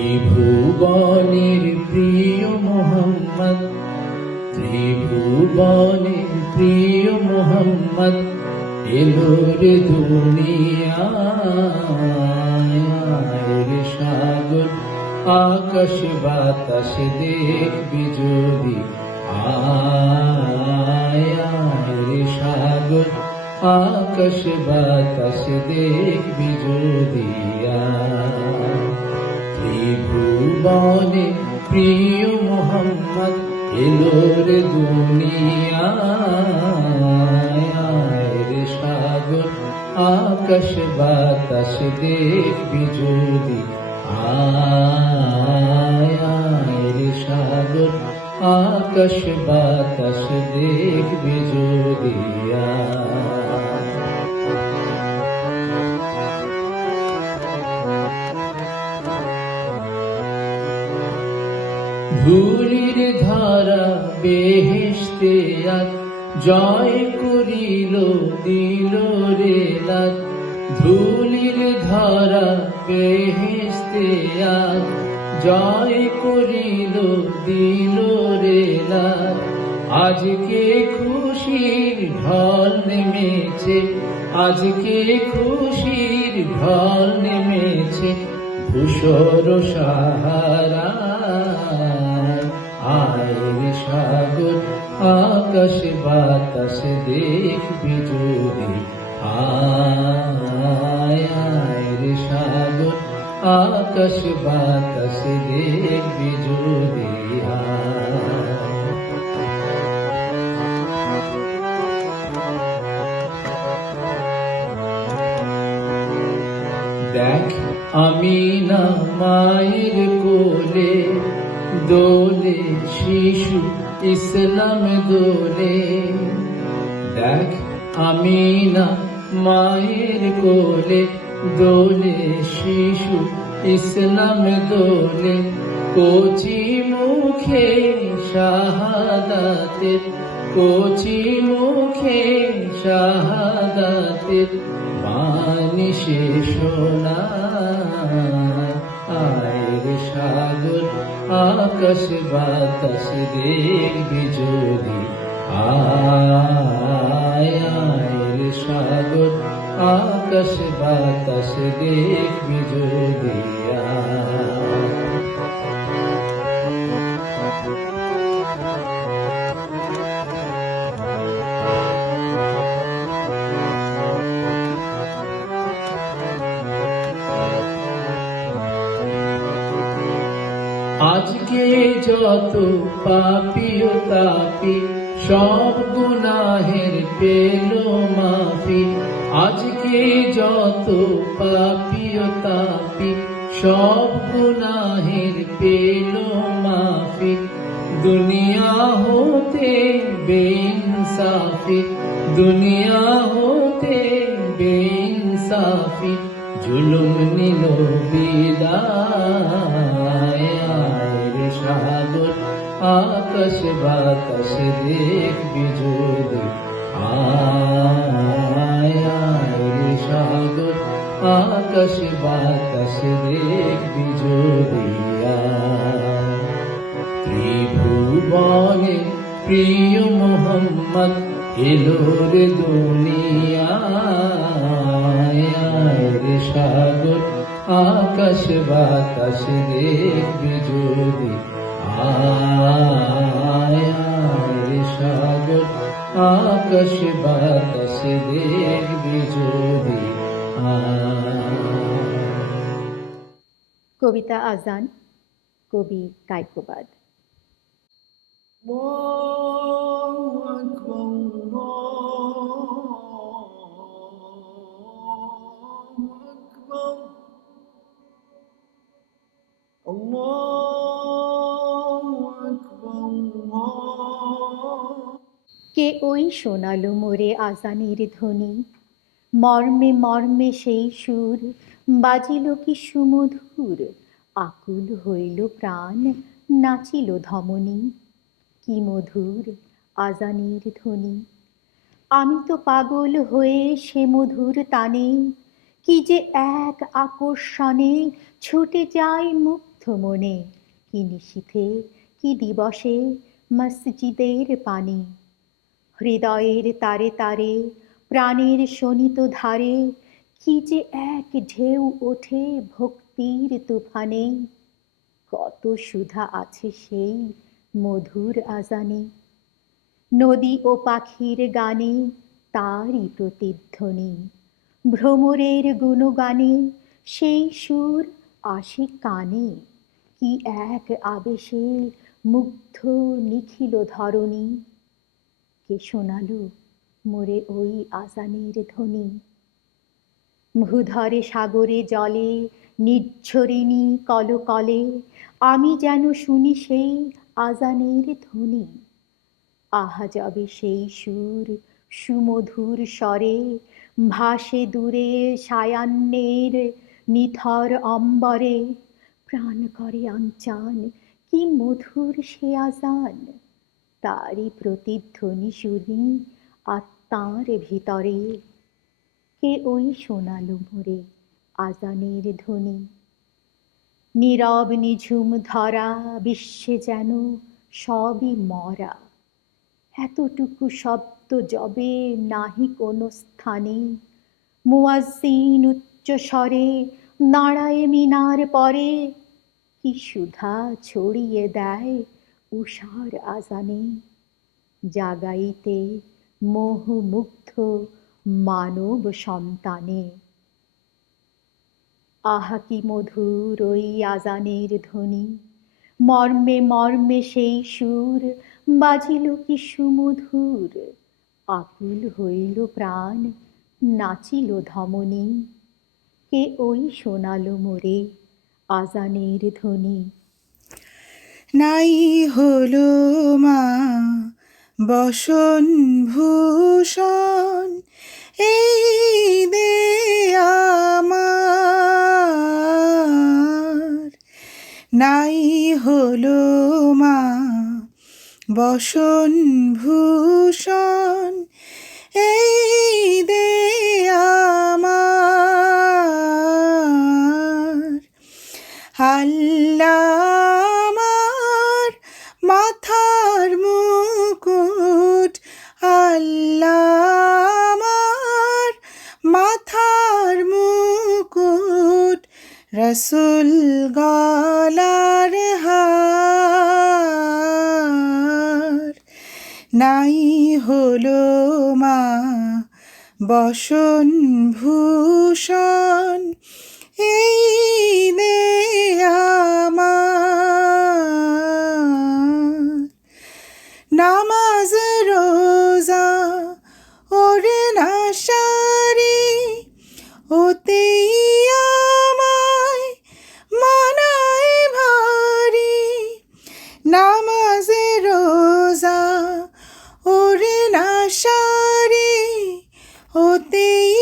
ত্রিভুবনের প্রিয় মোহাম্মদ, ত্রিভুবনের প্রিয় মোহাম্মদ এলো রে দুনিয়ায়। রে সাগর আকাশ বাতাস দেখবি যদি, আয় রে সাগর আকাশ বাতাস দেখবি যদি। ত্রিভুবনে প্রিয় মোহাম্মদ এলো রে দুনিয়ায়। রে সাগর আকাশ বাতাস দেখবি যদি, আয় রে সাগর আকাশ বাতাস দেখবি যদি। ধুলির ধারা বেহেশতে আজ জয় করিল দিল রে লাজ। ধুলির ধারা বেহেশতে আজ জয় করিল দিল রে লাজ। আজকে খুশির ঢল নেমেছে, আজকে খুশির ঢল নেমেছে ধূসর সাহারা। আয় রে সাগর আকাশ বাতাস দেখবি যদি, আয় রে সাগর আকাশ বাতাস দেখবি যদি। দেখ আমিনা মায়ের কোলে দোলে শিশু ইসলাম দোলে। দেখ আমিনা মায়ের কোলে দোলে শিশু ইসলাম দোলে। কচি মুখে শাহাদাতের, কচি মুখে শাহাদাতের বাণী সে শোনায়। আয় রে সাগর আকাশ বাতাস দেখবি যদি, আয় রে সাগর আকাশ বাতাস দেখবি যদি। আজকে যত পাপী ও তাপী সব গুনাহের পেল মাফি। আজকে যত পাপী ও তাপী সব গুনাহের পেল মাফি। দুনিয়া হতে বেইনসাফি, দুনিয়া হতে বেইনসাফি জুলুম নিল বিদায়। রে সাগর আকাশ বাতাস দেখবি যদি, আয় রে সাগর আকাশ বাতাস দেখবি যদি। ত্রিভুবনে প্রিয় মোহাম্মদ এলো রে দুনিয়ায়। রে সাগর আকাশ বাতাস দেখবি যদি, আয় রে সাগর আকাশ বাতাস দেখবি যদি। কবিতা আজান, কবি কায়কোবাদ। কে ওই শোনালো মোরে আজানের ধ্বনি, মর্মে মর্মে সেই সুর বাজিল কি সুমধুর। আকুল হইল প্রাণ, নাচিল ধমনী, কি মধুর আজানের ধ্বনি। আমি তো পাগল হয়ে সে মধুর তানে, কি যে এক আকর্ষণে ছুটে যাই মুগ্ধ মনে, কি নিশীথে কি দিবসে মসজিদের পানে, হৃদয়ের তারে তারে প্রাণের শোণিত ধারে কি যে এক ঢেউ ওঠে ভক্তির তুফানে। কত সুধা আছে সেই মধুর আজানে, নদী ও পাখির গানে তারই প্রতিধ্বনি, ভ্রমরের গুণগানে সেই সুর আসে কানে। কি এক আবেশে মুগ্ধ নিখিল ধরণী, কে শোনালো মোরে ওই আজানের ধ্বনি। ভূধরে সাগরে জলে নির্ঝরিণী কলকলে আমি যেন শুনি সেই আজানের ধ্বনি। আহা যাবে সেই সুর সুমধুর স্বরে, ভাসে দূরে সায়াহ্নের নিথর অম্বরে, প্রাণ করে অঞ্চান কি মধুর সে আজান, তারই প্রতিধ্বনি শুনি আত্মার ভিতরে। কে ওই শোনালো মোরে আজানের ধ্বনি। নীরব নিঝুম ধরা বিশ্বে যেন সবই মরা, এতটুকু শব্দ যবে নাহি কোনো স্থানে। মুয়াজ্জিন উচ্চ স্বরে নাড়ায় মিনার পরে, কি সুধা ছড়িয়ে দেয় উষার আজানে, জাগাইতে মোহমুগ্ধ মানব সন্তানে। আহা কি মধুর ওই আজানের ধ্বনি, মর্মে মর্মে সেই সুর বাজিল কি সুমধুর, আকুল হইল প্রাণ নাচিল ধমনী। কে ওই শোনালো মোরে আজানের ধ্বনি। নাই হলো মা বসন ভূষণ, এই দে আমার। নাই হলো মা বসন ভূষণ, এই দে আমার। আল্লাহ আমার মাথার মুকুট, আল্লাহ আমার মাথার মুকুট, রসুল গলার হার। নাই হলো মা বসন ভূষণ, এই দে আমার। নামাজ রোজা ওরে না সারি, ওতেই আমায় মানায় ভারী। নামাজ রোজা ওরে না সারি, ওতেই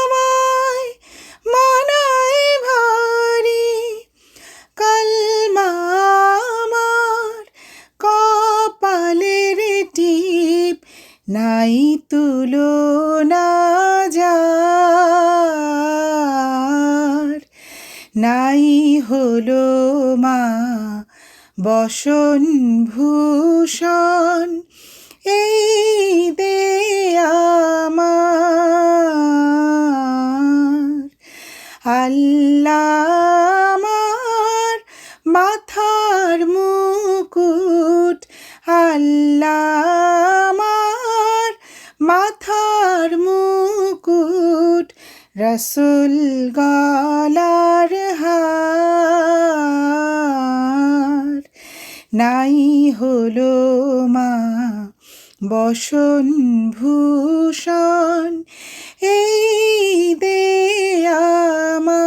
আমায় মানায় ভারী। কালমা আমার কপালের টিপ, নাই তুলনা যার। নাই হলো মা বসন ভূষণ, এই দে আমার। আল্লাহ আমার মাথার মুকুট, আল্লাহ আমার মাথার মুকুট, রসুল গলার হার। নাই হলো মা বসন ভূষণ, এই দে আমার।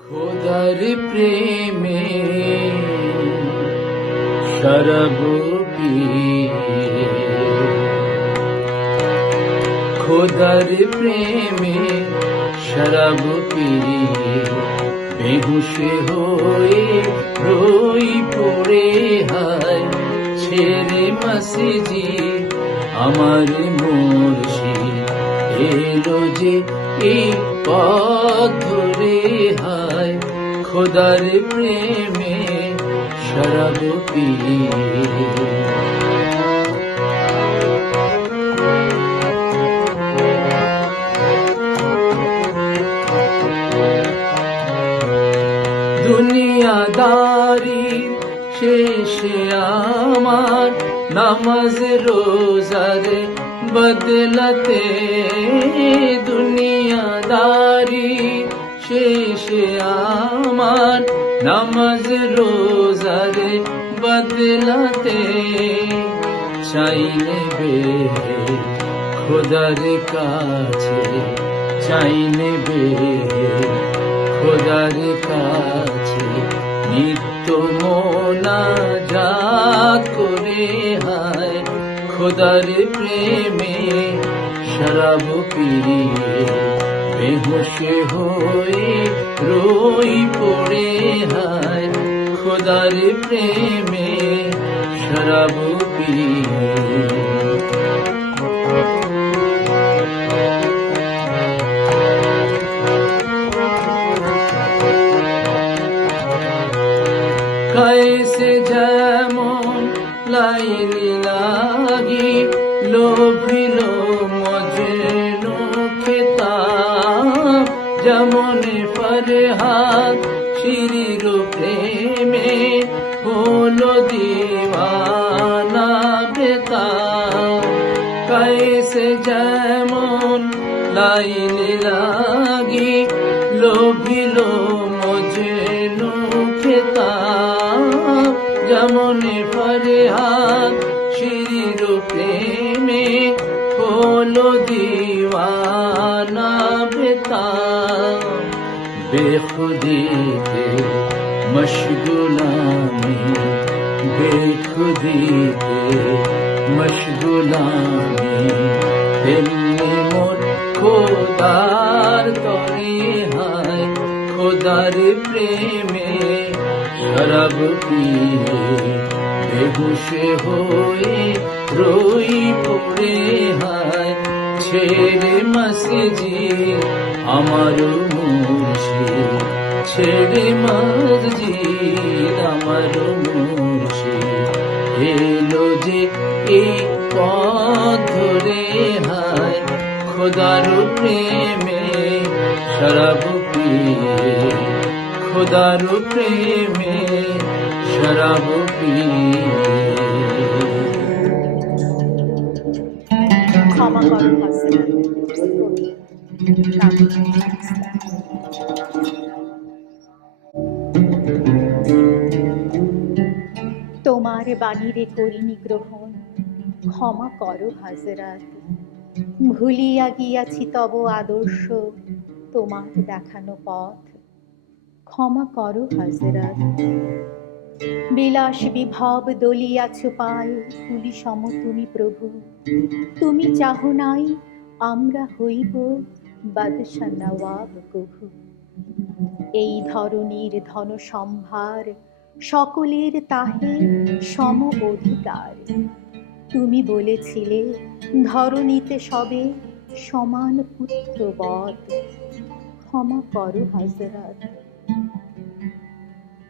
খোদার প্রেমে শরব পিয়ে, খোদার প্রেমে শরব পিয়ে, বেহুশ হয়ে রই পড়ে হায়। ছেড়ে মসজিদ আমার মুর্শিদ এলো যে এই পথ ধরে হায় খোদার প্রেমে শরাব পিয়ে দুনিয়াদারি শেষে আমার নামাজ রোজার বদলতে দুনিয়াদারি শেষে আমার নামাজ রোজার বদলতে চাই নেবে খোদার কাছে চাই নেবে খোদার কাছে নিত্য মোনাজাত করে হায় খোদার প্রেমে শরাব পিয়ে বেহুশ হয়ে রই পড়ে হায় খোদার প্রেমে শরাব পিয়ে कैसे যেমন লাইলি লাগি লোভিলো মজনু খেতাব যেমন ফরহাদ শিরির প্রেমে হলো দিওয়ানা বেতাব कैसे যেমন লাইলি লাগি লোভিলো মজনু খেতাব যেমন ফরহাদ শিরির প্রেমে হলো দিওয়ানা বেতাব বেখুদিতে মশগুলামি বেখুদিতে মশগুলামি দিল্লি মোর খোদার তরে হায় খোদার প্রেমে শরাব পিয়ে বেহুশ হয়ে রই পড়ে হায় ছেড়ে মসজিদ আমার মুর্শিদ ছেড়ে মসজিদ আমার মুর্শিদ এলো যে এই পথ ধরে হায় খোদার প্রেমে শরাব পিয়ে খোদার প্রেমে শরাব পিয়ে ক্ষমা করো হাসিনা তোমার বাণীরে করিনি গ্রহণ ক্ষমা করো হাজরাত ভুলিয়া গিয়াছি তব আদর্শ তোমার দেখানো পথ ক্ষমা করো হাজরাত বিলাস বিভব দলিয়াছ পায় তুলি সম তুমি প্রভু তুমি চাহ নাই আমরা হইব বাদশা নওয়াব কভু এই ধরনীর ধন সম্ভার সকলের তাহে সম অধিকার তুমি বলেছিলে ধরণীতে সবে সমান পুত্রবৎ ক্ষমা করো হাজরাত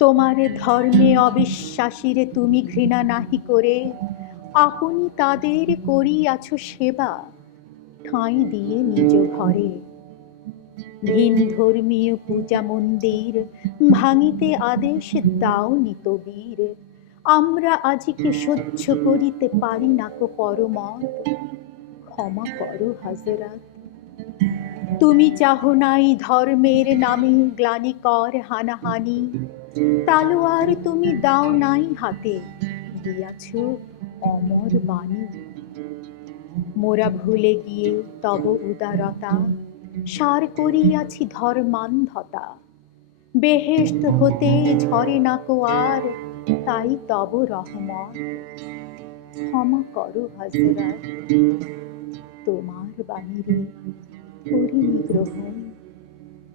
তোমার ধর্মে অবিশ্বাসীরে তুমি ঘৃণা নাহি করে আপনি তাদের করিয়াছ সেবা ঠাঁই দিয়ে নিজ ঘরে ভিন ধর্মীয় পূজা মন্দির ভাঙিতে আদেশ দাও নিতবীর আমরা আজিকে সহ্য করিতে পারি না কো পরমত ক্ষমা করো হাজরাত তুমি চাহ নাই ধর্মের নামে গ্লানি কর হানাহানি তালোয়ার তুমি দাও নাই হাতে দিয়াছ অমর বাণী মোরা ভুলে গিয়ে তব উদারতা সার করিয়াছি ধর্মান্ধতা বেহেশত হতে ঝরে না কো আর তাই তব রহমত ক্ষমা করো হাজরাত তোমার বাণীরে করিনি গ্রহণ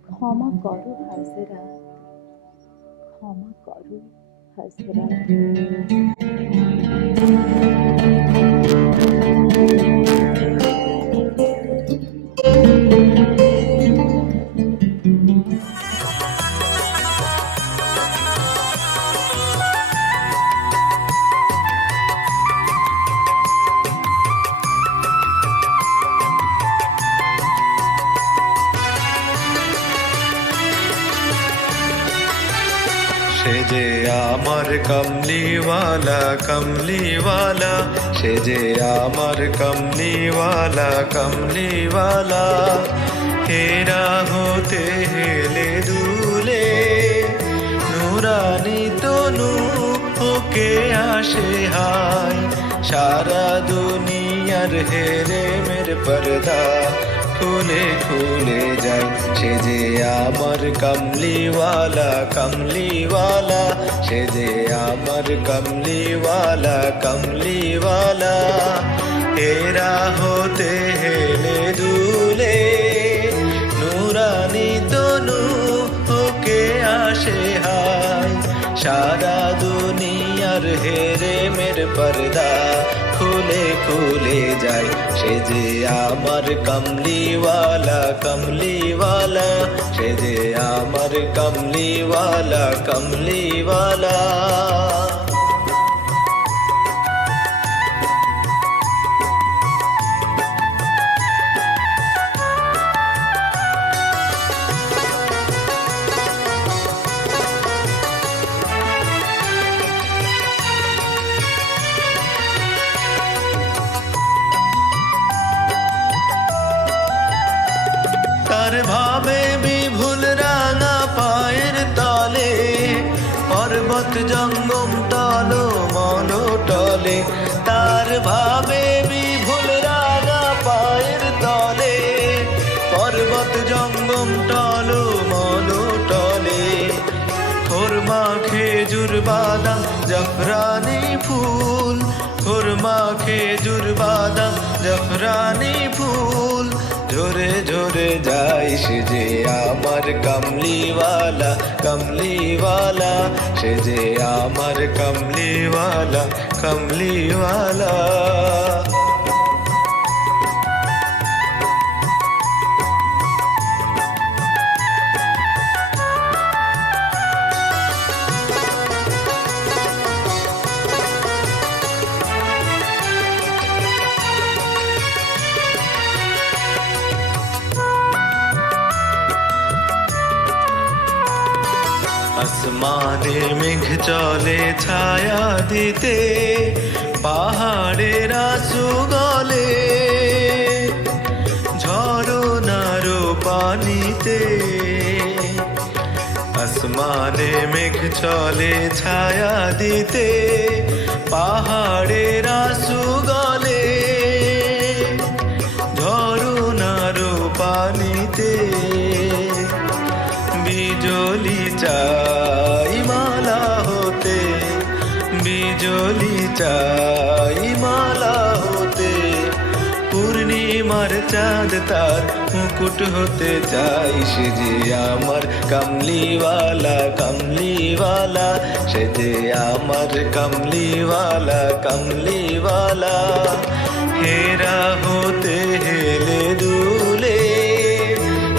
ক্ষমা করো হাজরাত ক্ষমা করো হাজরাত সে যে আমার কমলিওয়ালা কমলিওয়ালা, সে যে আমার কমলিওয়ালা কমলিওয়ালা। হেরা হতে হেলে দুলে নুরানি তনু ওকে আসে হায়, সারা দুনিয়ার হেরে মের পর্দা খুলে খুলে যায়। সে যে আমার কমলিওয়ালা কমলিওয়ালা, সে যে আমার কমলিওয়ালা কমলিওয়ালা। হেরা হতে হেলে দুলে নুরানি তনু ওকে আসে হায়, সারা দুনিয়ার হেরে মের পর্দা খুলে খুলে যায়। সে যে আমার কমলিওয়ালা কমলিওয়ালা, সে যে আমার কমলিওয়ালা কমলিওয়ালা। তার ভাবে বিভুল রাঙা পায়ের তলে, পর্বত জঙ্গম টলো মলো টলে। তার ভাবে বিভুল রাঙা পায়ের তলে, পর্বত জঙ্গম টলো মলো টলে। খোরমা খেজুর বাদাম জাফরানি ফুল, খোরমা খেজুর বাদাম জাফরানি ফুল। ঝরে ঝরে যায় সে যে আমার কমলিওয়ালা কমলিওয়ালা, সে যে আমার কমলিওয়ালা কমলিওয়ালা। আসমানে মেঘ চলে ছায়া দিতে, পাহাড়ের আঁসু গলে ঝরনার পানিতে। আসমানে মেঘ চলে ছায়া দিতে, পাহাড়ের আঁসু গলে ঝরনার পানিতে। বিজলি চাই মালা হতে, বিজলি চাই মালা হতে। পূর্ণিমার চাঁদ তার মুকুট হতে চাই, সে যে আমার কমলিওয়ালা কমলিওয়ালা, সে যে আমার কমলিওয়ালা কমলিওয়ালা। হেরা হতে হেলে দুলে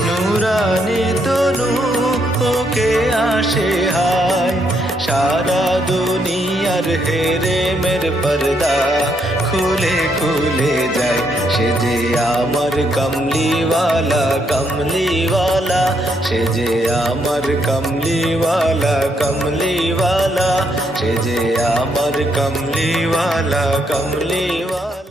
নুরানি তনু ওকে আসে হায়, সারা দুনিয়ার হেরে মের পর্দা খুলে খুলে যায়। সে যে আমার কমলিওয়ালা কমলিওয়ালা, সে যে আমার কমলিওয়ালা কমলিওয়ালা, সে যে আমার কমলিওয়ালা কমলিওয়ালা।